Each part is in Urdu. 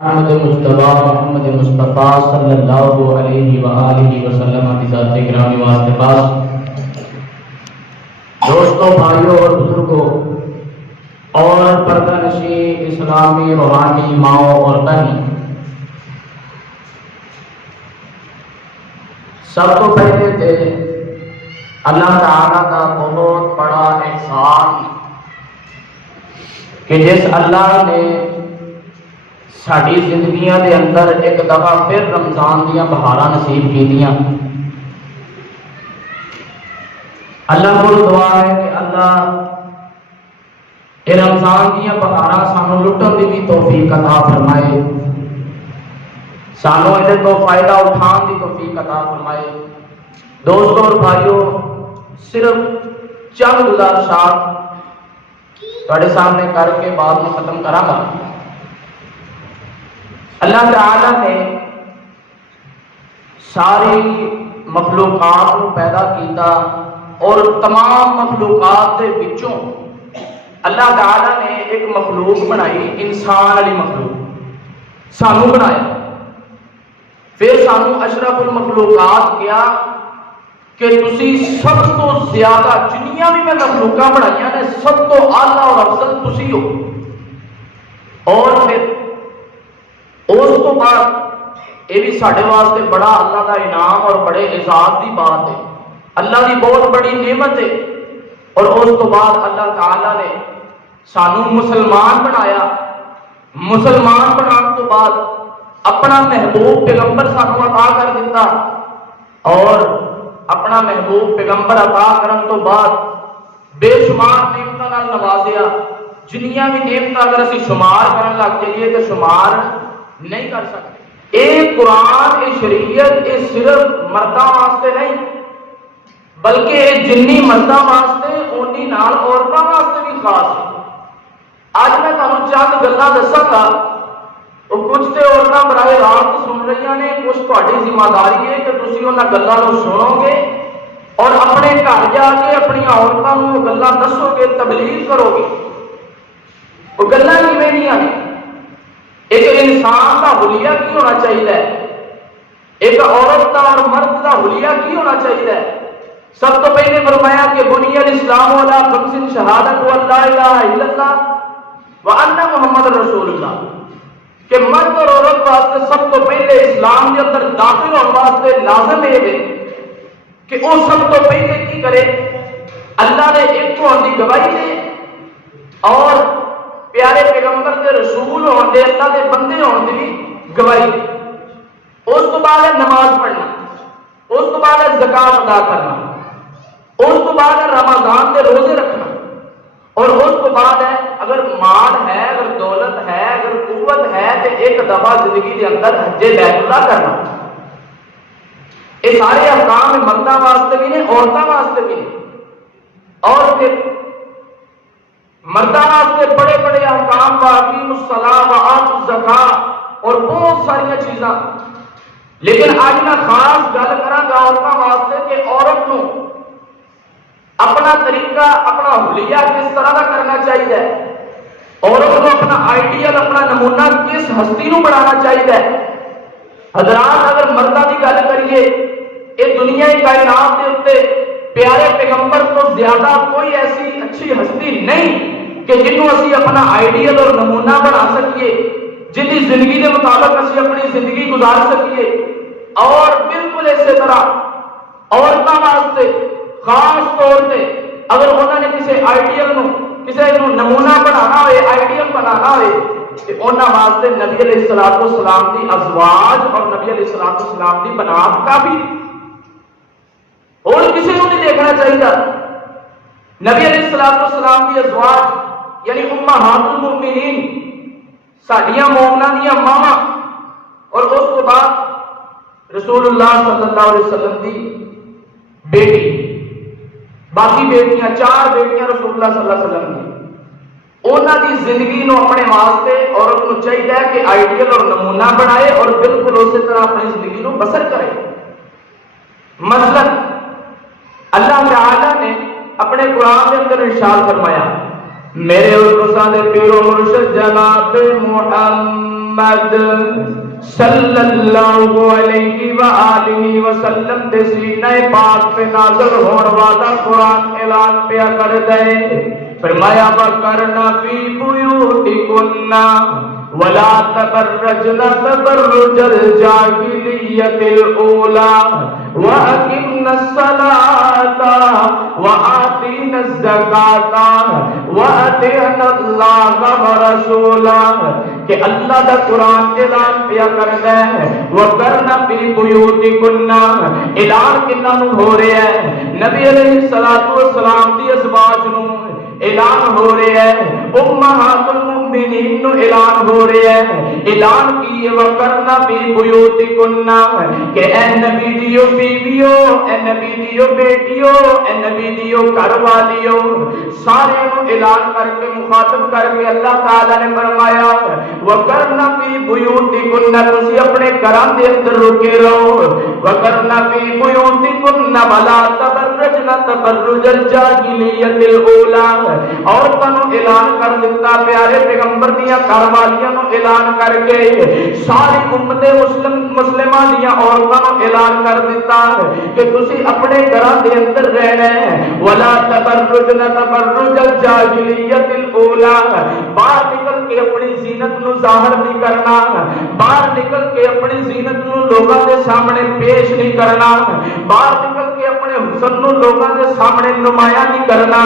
محمد مصطفیٰ محمد مصطفیٰ صلی اللہ علیہ وآلہ وسلم کی ذات گرامی واسطے پاس دوستوں، بھائیوں اور بزرگوں اور پردہ نشین اسلامی روحانی ماؤں اور بہنوں، سب کو پہلے تھے اللہ تعالیٰ کا بہت بڑا احسان کہ جس اللہ نے ساری زندگیاں دے اندر ایک دفعہ پھر رمضان دیا بہاراں نصیب کی دیا۔ اللہ کو دعا ہے کہ اللہ یہ رمضان دیا بہاراں سانو لٹن دی بھی توفیق عطا فرمائے، سانو یہ تو فائدہ اٹھان دی توفیق عطا فرمائے۔ دوستوں اور بھائیوں، صرف چند گزارشات تھوڑے سامنے کر کے بعد میں ختم کراں گا۔ اللہ تعالیٰ نے ساری مخلوقات کو پیدا کیتا اور تمام مخلوقات کے وچوں اللہ تعالیٰ نے ایک مخلوق بنائی، انسان والی مخلوق سانو بنایا۔ پھر سانو اشرف المخلوقات کیا کہ تسی سب تو زیادہ جنیاں بھی میں مخلوقاں بنائیاں نے سب تو اعلیٰ اور افضل تسی ہو۔ اور پھر اس تو بعد یہ بھی سارے واسطے بڑا اللہ کا انعام اور بڑے اعزاز کی بات ہے، اللہ کی بہت بڑی نعمت ہے۔ اور اس تو بعد اللہ تعالیٰ نے سانو مسلمان بنایا۔ مسلمان بنانے تو بعد اپنا محبوب پیغمبر سانو عطا کر دیتا، اور اپنا محبوب پیغمبر عطا کرن تو بعد بے شمار نعمتوں نال نوازیا۔ جنیاں بھی نعمتیں اگر اسی شمار کرن لگ جائیے تو شمار نہیں کر سکتے۔ ایک قرآن اے شریعت اے صرف مرداں واسطے نہیں بلکہ اے جنی مرداں واسطے اونی نال عورتاں واسطے بھی خاص ہے۔ آج میں تمہیں چند گلاں دساں گا، کچھ تے عورتاں براہ راست سن رہی نے، کچھ تہاڈی ذمہ داری ہے کہ تسی انہاں گلاں نوں سنو گے اور اپنے گھر جا کے اپنی عورتاں نوں گلاں دسو گے، تبلیغ کرو گے۔ وہ گلاں کیویں دیاں نے؟ ایک انسان کا حلیہ کی ہونا چاہیے، ایک عورت کا اور مرد کا حلیہ کی ہونا چاہیے۔ سب تو پہلے فرمایا کہ بنی الاسلام علی خمس شہادت ان لا الہ الا اللہ وان محمد رسول اللہ، کہ مرد اور عورت واسطے سب تو پہلے اسلام کے اندر داخل ہونے واسطے لازم ہے کہ وہ سب تو پہلے کی کرے، اللہ نے ایک ہونے کی گواہی دے اور پیارے پیغمبر کے رسول ہونے دے، اللہ دے بندے ہونے دی گواہی۔ اس تو بعد ہے نماز پڑھنا، اس تو بعد ہے زکات ادا کرنا، اس تو بعد ہے رمضان کے روزے رکھنا، اور اس تو بعد ہے اگر مال ہے، اگر دولت ہے، اگر قوت ہے تو ایک دفعہ زندگی کے اندر حج بیت اللہ کرنا۔ یہ سارے احکام مرداں واسطے بھی نے، عورتاں واسطے بھی نے۔ اور پھر مرداں واسطے بڑے بڑے احکام، واقیم الصلاۃ وآتوا الزکاۃ اور بہت ساری چیزاں۔ لیکن آج میں خاص گل کراں گا عورتاں واسطے کہ عورت نوں اپنا طریقہ، اپنا حلیہ کس طرح کا کرنا چاہیے، عورت کو اپنا آئیڈیل، اپنا نمونہ کس ہستی نوں بنانا چاہیے۔ حضرات، اگر مرداں کی گل کریے، یہ دنیا کائنات کے اوتے پیارے پیغمبر تو زیادہ کوئی ایسی اچھی ہستی نہیں کہ جنہوں اسی اپنا آئیڈیل اور نمونہ بنا سکیے، جن کی زندگی کے مطابق اسی اپنی زندگی گزار سکیے۔ اور بالکل اسی طرح عورتوں واسطے خاص طور پہ اگر انہوں نے کسی آئیڈیل نو، کسی نو نمونہ بنانا ہوئے، آئیڈیل بنانا ہوئے، تو انہوں واسطے نبی علیہ الصلوۃ والسلام کی ازواج اور نبی علیہ الصلوۃ والسلام کی بنات کافی، اور کسی کو نہیں دیکھنا چاہیے۔ نبی علیہ الصلوۃ والسلام کی ازواج یعنی امہات المؤمنین، ساڈیاں مومناں دیاں ماواں، اور اس کے بعد رسول اللہ صلی اللہ علیہ وسلم کی بیٹی، باقی بیٹیاں، 4 بیٹیاں رسول اللہ صلی اللہ علیہ وسلم کی، انہاں دی زندگی نو اپنے واسطے عورت کو چاہیے کہ آئیڈیل اور نمونہ بنائے اور بالکل اسی طرح اپنی زندگی نو بسر کرے۔ مثلا اللہ تعالیٰ نے اپنے قرآن کے اندر ارشاد فرمایا، میرے اور دے پیرو مرشد جناب محمد محمد صلی اللہ علیہ وآلہ وسلم دے سینہ پاک پہ نازل ہون والا قرآن اعلان پیا کر دے فرمایا وَقَرْنَ فِي بُيُوتِكُنَّ وَلَا تَبَرَّجْنَ تَبَرُّجَ الْجَاهِلِيَّةِ الْأُولَى وَأَقِمْنَ الصَّلَاةَ وَآتِينَ الزَّكَاةَ وَأَطِعْنَ اللَّهَ وَرَسُولَهُ کہ اللہ دا قرآن اعلان پیا کرنا ہے وَقَرْنَ فِي بُيُوتِكُنَّ اعلان کنہاں نوں ہو رہا ہے نبی علیہ الصلوۃ والسلام دی ازواج نوں اعلان ہو رہا ہے امہات المؤمنین نو اعلان ہو رہا ہے اعلان کیے وَقَرْنَ فِي بُيُوتِكُنَّ کہ اے نبی دیو بیویو اے نبی دیو بیٹیو اے نبی دیو گھر والیو سارے نو اعلان کر کے مخاطب کر کے اللہ تعالی نے فرمایا وَقَرْنَ فِي بُيُوتِكُنَّ تسی اپنے گھراں دے اندر رکے رہو وَقَرْنَ فِي بُيُوتِكُنَّ وَلَا تَبَرَّجْنَ تَبَرُّجَ الْجَاهِلِيَّةِ الْأُولَى عورتوں نو اعلان کر دیتا پیارے پیغمبر دیاں گھر والیاں نو اعلان کر کے ساری امت مسلمہ دیاں عورتوں نو اعلان کر دیتا کہ تسی اپنے گھراں دے اندر رہنا ہے ولا تبرجن تبرج الجاہلیت الاولی باہر نکل کے اپنی زینت نو ظاہر نہیں کرنا باہر نکل کے اپنی زینت نو لوگاں دے سامنے پیش نہیں کرنا باہر نکل کے اپنے حسن نو لوگاں دے سامنے نمایاں نہیں کرنا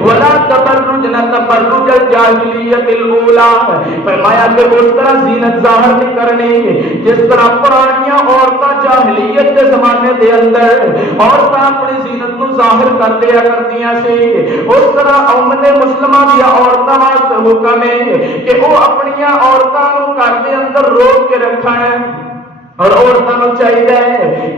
ولا تبرجن تبرج الجاہلیت الاولی فرمایا کہ اس طرح زینت ظاہر نہیں کرنی جس طرح پرانیاں عورتاں جاہلیت کے زمانے دے اندر عورتاں اپنی زینت کو ظاہر کر دیا کرتیاں سی اس طرح امت مسلمہ دی عورتاں واسطے حکم ہے کہ وہ اپنی عورتاں نو گھر دے اندر روک کے رکھن اور عورتوں کو چاہیے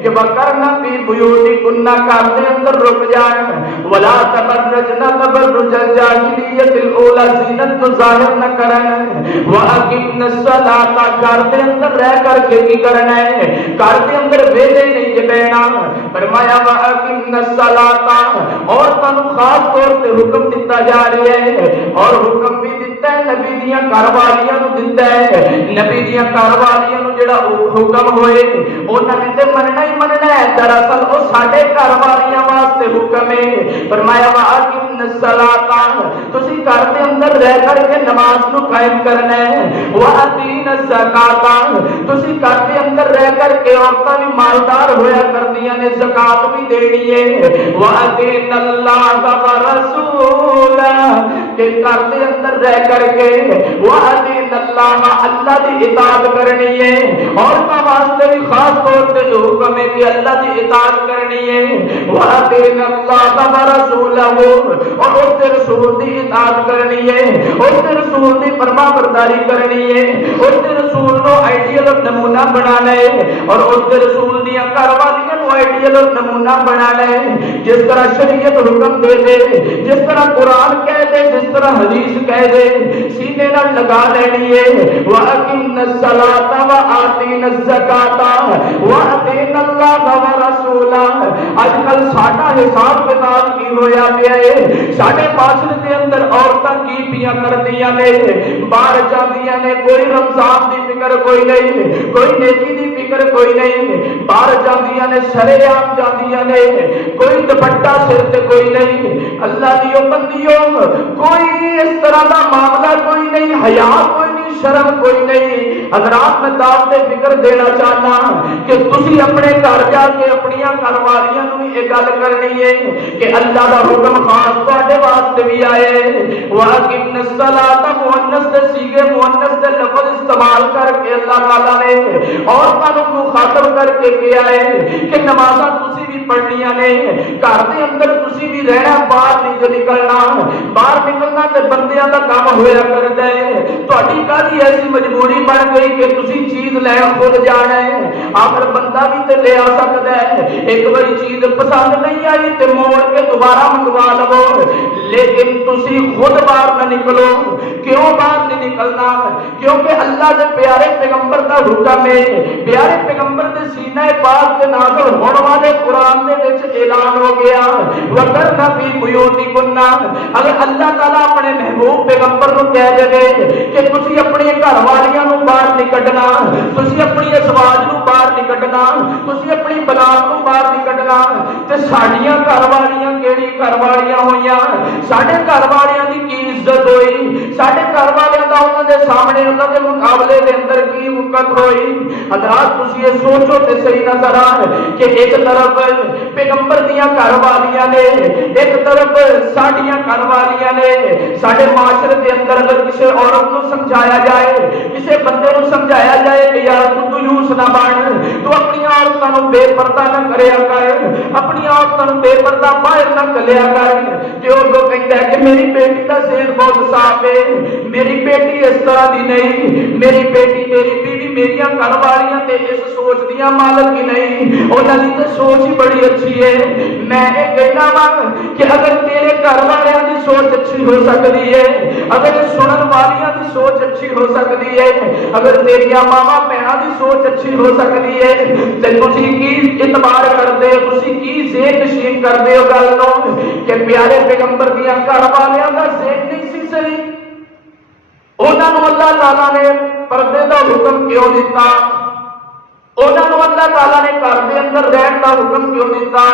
کہ وَقَرْنَ فِي بُيُوتِكُنَّ گھر دے اندر رک جائیں وَلَا تَبَرَّجْنَ تَبَرُّجَ الْجَاهِلِيَّةِ الْأُولَى زینت کو ظاہر نہ کریں وَأَقِمْنَ الصَّلَاةَ گھر دے اندر رہ کر کے کی کرنا ہے گھر دے اندر ویلے نہیں جے بیٹھنا فرمایا وَأَقِمْنَ الصَّلَاةَ عورتوں کو خاص طور سے حکم دیتا جا رہا ہے اور حکم بھی دیتا ہے نبی دیاں گھر والیاں نو دیتا ہے نبی دیاں گھر والیاں نو جڑا حکم ہوئے انہاں نے تے مننا ہی مننا ہے دراصل او ساڈے گھر والیاں واسطے حکم ہے فرمایا وَأَقِمْنَ الصَّلَاةَ تسی گھر دے اندر رہ کر کے نماز کو قائم کرنا ہے وَأَطِيعْنَ الزَّكَاةَ تسی گھر دے اندر رہ کر کے عورتاں بھی مالدار ہویا کردیاں نے زکات بھی دینی ہے وَأَطِيعْنَ اللَّهَ وَرَسُولَهُ کہ گھر دے اندر رہ کر کے وَأَطِيعْنَ اللَّهَ اللہ دی اطاعت کرنی ہے عورتوں واسطے بھی خاص طور سے جو حکم ہے کہ اللہ کی اطاعت کرنی ہے وَأَطِيعْنَ اللَّهَ وَرَسُولَهُ اور اس کے رسول کی اطاعت کرنی ہے اس کے رسول کی فرما برداری کرنی ہے اس کے رسول کو آئیڈیل اور نمونہ بنانا ہے اور اس کے رسول دیا گھر والیاں کو آئیڈیل اور نمونہ بنانا ہے جس طرح شریعت حکم دے دے جس طرح قرآن کہہ دے جس طرح حدیث کہہ دے سینے نہ لگا لینی ہے وَأَقِمْنَ الصَّلَاةَ وَآتِينَ الزَّكَاةَ وَأَطِيعْنَ اللَّهَ وَرَسُولَهُ آج کل ساڈا حساب کتاب کی ہویا پیا ہے ساڈے معاشرے دے اندر عورتاں کی پیاں کردیاں نے باہر جاندیاں نے کوئی رمضان دی فکر کوئی نہیں کوئی نیکی دی فکر کوئی نہیں باہر جاندیاں نے سرے عام جاندیاں نے کوئی دوپٹہ سر تے کوئی نہیں اللہ دیو بندیو کوئی اس طرح دا معاملہ کوئی نہیں حیا کوئی نہیں شرم کوئی نہیں حضرات میں دعوت فکر دینا چاہنا کہ تسی اپنے گھر جا کے اپنی گھر والیاں نوں یہ گل کرنی ہے کہ اللہ دا حکم خاص تواڈے واسطے بھی آئے وَأَقِمْنَ الصَّلَاةَ مؤنث دے سیغے مؤنث دے لفظ استعمال کر کے اللہ تعالی نے عورتاں نوں مخاطب کر کے کیا ہے کہ نمازاں تسی بھی پڑھنیاں نے گھر دے اندر تسی بھی رہنا باہر نہیں جو نکلنا باہر نکلنا تے بندیاں دا کام ہویا کردا ہے تہاڈی کاہدی ایسی مجبوری بن گئی کہ تسی چیز لے خود جانا ہے آخر بندہ بھی تے لے آ سکدا ہے ایک باری چیز پسند نہیں آئی تے موڑ کے دوبارہ منگوا لو لیکن تسی خود باہر نہ نکلو کیوں باہر نہیں نکلنا؟ کیونکہ اللہ دے پیارے پیغمبر دا حکم ہے، پیارے پیغمبر دے سینہ پاک تے نازل ہونے والے قرآن دے وچ اعلان ہو گیا وَقَرْنَ فِي بُيُوتِكُنَّ۔ اگر اللہ تعالیٰ اپنے محبوب پیغمبر نو کہہ دے کہ تسی اپنی گھر والیاں نو باہر نہیں کڈنا، تسی اپنی ازواج نو باہر نہیں کڈنا، تسی اپنی بنات نو باہر نہیں کڈنا، تے ساڈیاں گھر والیاں کیڑی گھر والیاں ہوئیاں؟ ساڈے گھر والیاں دی کی عزت ہوئی؟ ساڈے گھر والیاں دا انہاں دے سامنے انہاں دے مقابلے دے اندر کی وقت ہوئی؟ حضرات تسی یہ سوچو تے صحیح نظر آ کہ ایک طرف پیغمبر دیاں گھر والیاں نے، ایک طرف ساڈیاں گھر والیاں نے۔ ساڈے معاشرے دے اندر اگر کسی عورت کو سمجھایا جائے، کسی بندے کو سمجھایا جائے کہ یار تو دیوس نہ بن، تو اپنی عورتوں کو بے پردہ نہ کریا کر، اپنی عورتوں کو بے پردہ باہر نہ کلیا کر، کہ وہ لوگ کہتا ہے کہ میری بیٹی کا ذہن بہت صاف ہے، میری بیٹی اس طرح دی نہیں، میری بیٹی میری بیوی میریاں گھر والیاں تے اس سوچ دیاں مالک ہی نہیں، انہاں دی تے سوچ ہی بڑی اچھی ہے۔ میں یہ کہنا وا کہ اگر تیرے گھر والیاں دی سوچ اچھی ہو سکتی ہے، اگر سنن والیاں دی سوچ اچھی ہو سکتی ہے، اگر تیریاں ماواں بہناں دی سوچ اچھی ہو سکتی ہے، تے تسی کی اعتبار کردے ہو، تسی کی ذہن نشین کردے ہو گل نو کہ پیارے پیغمبر دیاں گھر والیاں دا ذہن نہیں سی صحیح؟ انہاں نو اللہ تعالیٰ نے پردے دا حکم کیوں دیتا؟ انہاں نو اللہ تعالیٰ نے گھر دے اندر رہن دا حکم کیوں دیتا؟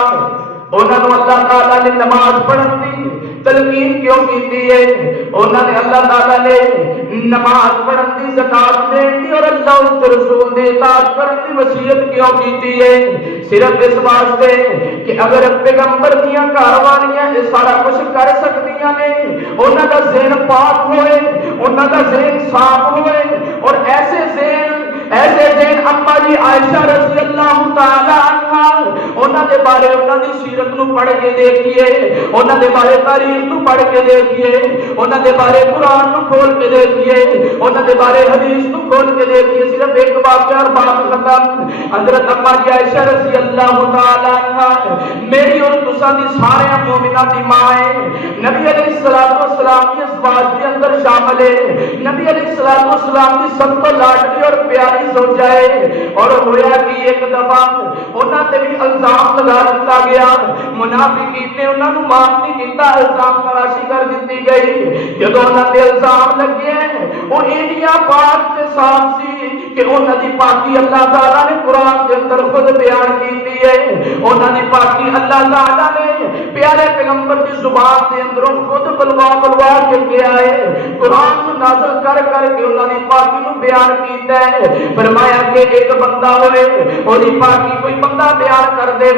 انہاں نو اللہ تعالیٰ نے نماز پڑھن دی تلقین کیوں کیتی ہے؟ انہاں نے اللہ تعالیٰ نے نماز پڑھن دی، زکات دین دی اور اللہ اس رسول دی اطاعت کرن دی وصیت کیوں کیتی ہے؟ صرف اس واسطے کہ اگر پیغمبر دیاں گھر والیاں یہ سارا کچھ کر سکدیاں نے، انہاں دا ذہن پاک ہوئے، انہاں دا ذہن صاف ہوئے، اور ایسے ذہن اما جی عائشہ رضی اللہ تعالی عنہ انہاں دے بارے انہاں دی سیرت نو پڑھ کے دیکھیے، انہاں دے بارے تاریخ نو پڑھ کے دیکھیے، انہاں دے بارے قرآن نو کھول کے دیکھیے، انہاں دے بارے حدیث نو کھول کے دیکھیے۔ صرف ایک واقعہ اور بات ختم۔ حضرت اما جی عائشہ رضی اللہ تعالی عنہ میری اور تساں دی سارے مومناں دی ماں ہے، نبی علیہ الصلوۃ والسلام کی ازواج کے اندر شامل ہے، نبی علیہ الصلوۃ والسلام کی سب تو لاڈلی اور پیاری زوجہ ہے۔ اور ہویا کہ ایک دفعہ انہاں تے بھی الزام لگا دتا گیا، منافقین نے انہاں نو معاف نہیں کیتا، الزام تراشی کر دتی گئی۔ جدوں انہاں تے الزام لگے وہ انڈیا پاک تے صاف سی کہ انہاں دی پاکی اللہ تعالیٰ نے قرآن کے اندر خود بیان کیتی ہے، انہاں دی پاکی اللہ تعالیٰ نے پیارے پیغمبر کی زبان کے اندروں خود بلوا کے کیا ہے، قرآن کو نازل کر کے انہاں دی پاکی نو بیان کیتا ہے۔ فرمایا کہ ایک بندہ ہوئے اور پاکی کوئی بندہ بیان کر دے،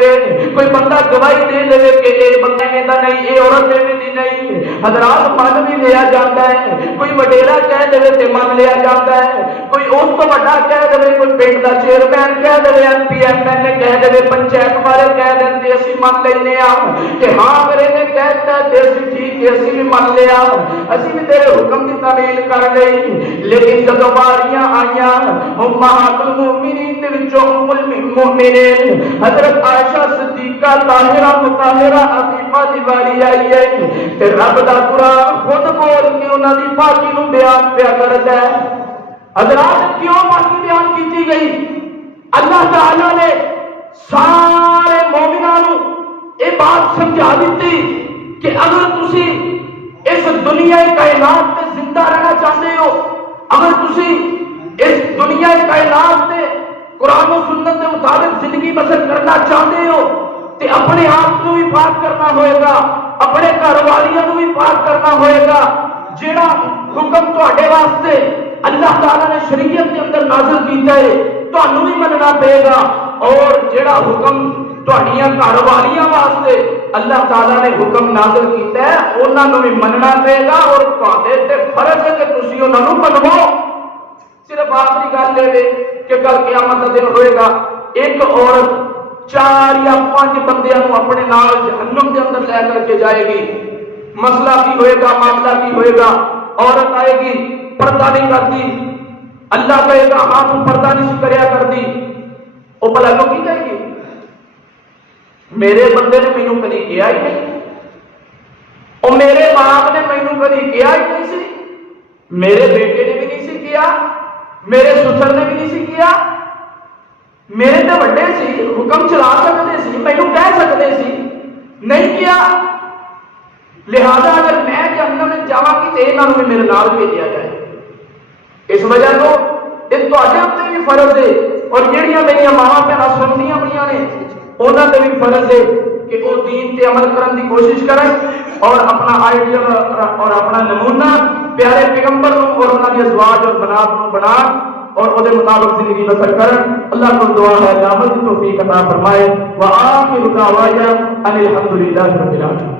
کوئی بندہ گواہی دے دے کہ اے بندہ ایدا نہیں، اے عورت ایویں دی نہیں، حضرات مان بھی لیا جاتا ہے۔ کوئی وڈیرا کہہ دے تے مان لیا جاتا ہے، کوئی اس تو بڑا کہہ دے، کوئی پنڈ دا چیئرمین کہہ دے، M P M L A کہہ دے، پنچایت والے کہہ دے تے اسی مان لینے ہاں کہ ہاں میرے نے کہتا ہے تے اسی ٹھیک ہے، اسی بھی مان لیا، اسی بھی تیرے حکم کی تعمیل کر لئی۔ لیکن جدوں باریاں آئیاں امہات المؤمنین دے وچوں ام المؤمنین حضرت عائشہ صدیقہ طاہرہ مطہرہ عفیفہ دی باری آئی ہے تے رب دا قرآن خود بول کے انہاں دی پاکی نو بیان پیا کردا ہے۔ حضرات کیوں پاکی بیان کیتی گئی؟ اللہ تعالیٰ نے سارے مومناں نو یہ بات سمجھا دیتی کہ اگر تسی اس دنیا کائنات تے زندہ رہنا چاہتے ہو، اگر تسی اس دنیا کائنات تے قرآن و سنت کے مطابق زندگی بسر کرنا چاہتے ہو تے اپنے آپ کو بھی پاک کرنا ہوئے گا، اپنے گھر والیاں کو بھی پاک کرنا ہوئے گا۔ جیڑا حکم تواڈے واسطے اللہ تعالیٰ نے شریعت کے اندر نازل کیتا ہے تانوں بھی مننا پے گا، اور جیڑا حکم تواڈیاں گھر والیاں واسطے اللہ تعالیٰ نے حکم نازل کیتا ہے انہاں نوں بھی مننا پے گا، اور تواڈے تے فرض ہے کہ تسی انہاں نوں منو۔ صرف آخری گل یہ کہ کل قیامت کا دن ہوئے گا، ایک عورت 4 یا 5 بندیاں کو اپنے نال جہنم کے اندر لے کر کے جائے گی۔ مسئلہ کی ہوئے گا، معاملہ کی ہوئے گا، عورت آئے گی پردہ نہیں کرتی، اللہ کہے گا ہاں تو پردہ نہیں کریا کرتی، وہ بھلا کیوں کی کہے گی؟ میرے بندے نے مینوں کدی کیا ہی نہیں، اور میرے باپ نے مینوں کدی کیا ہی نہیں سی، میرے بیٹے نے بھی نہیں سی کیا، میرے سسر نے بھی نہیں سی کیا، میرے تو بڑے سی حکم چلا سکتے سی، مینوں کہہ سکتے سی، نہیں کیا۔ لہذا اگر میں جہنم میں جاواں گی تو انہاں نوں میرے نال بھیجیا جائے۔ اس وجہ تو یہ تواڈے اتنے بھی فرض ہے، اور جہڑیاں میری ماواں بھੈਣاں سننیاں پڑیاں نے انہاں تے بھی فرض ہے کہ وہ دین تے عمل کرن دی کوشش کرن اور اپنا آئیڈیل اور اپنا نمونہ پیارے پیغمبر نوں اور انہاں دے ازواج اور بنات نوں بنا اور وہ مطابق زندگی بسر کرن۔ اللہ کو دعا ہے کہ عمل کی توفیق عطا فرمائے۔ وآخر دعوانا ان الحمد للہ رب العالمین۔